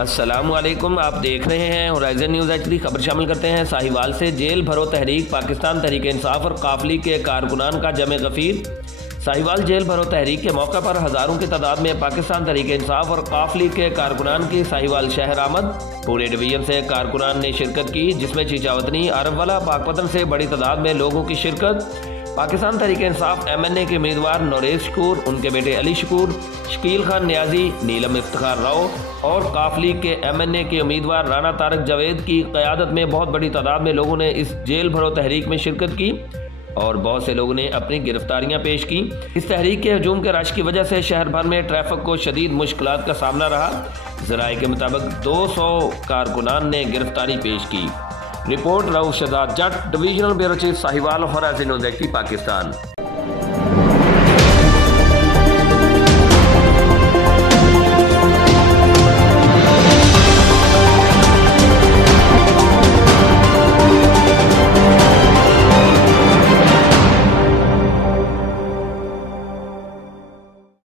अस्सलामुअलैकुम, आप देख रहे हैं होराइजन न्यूज़ एचडी। खबर शामिल करते हैं। साहिवाल से जेल भरो तहरीक, पाकिस्तान तहरीक इंसाफ और काफली के कारकुनान का जमे गफीर। साहिवाल जेल भरो तहरीक के मौके पर हज़ारों की तादाद में पाकिस्तान तहरीक इंसाफ और काफली के कारकुनान की साहिवाल शहर आमद। पूरे डिवीजन से कारकुनान ने शिरकत की, जिसमें चीचावतनी, अरबवाला, पाकपतन से बड़ी तादाद में लोगों की शिरकत। पाकिस्तान तहरीक इंसाफ MNA के उम्मीदवार नौरेज शकूर, उनके बेटे अली शकूर, शकील खान न्याजी, नीलम इफ्तिखार राव और काफली के MNA के उम्मीदवार राना तारक जावेद की क़यादत में बहुत बड़ी तादाद में लोगों ने इस जेल भरो तहरीक में शिरकत की और बहुत से लोगों ने अपनी गिरफ्तारियां पेश की। इस तहरीक के हजूम के रश की वजह से शहर भर में ट्रैफिक को शदीद मुश्किलात का सामना रहा। ज़राए के मुताबिक 200 कारकुनान ने गिरफ्तारी पेश की। Report Rauf Shahzad Jatt, divisional bureau chief Sahiwal, Horizon News HD, Pakistan.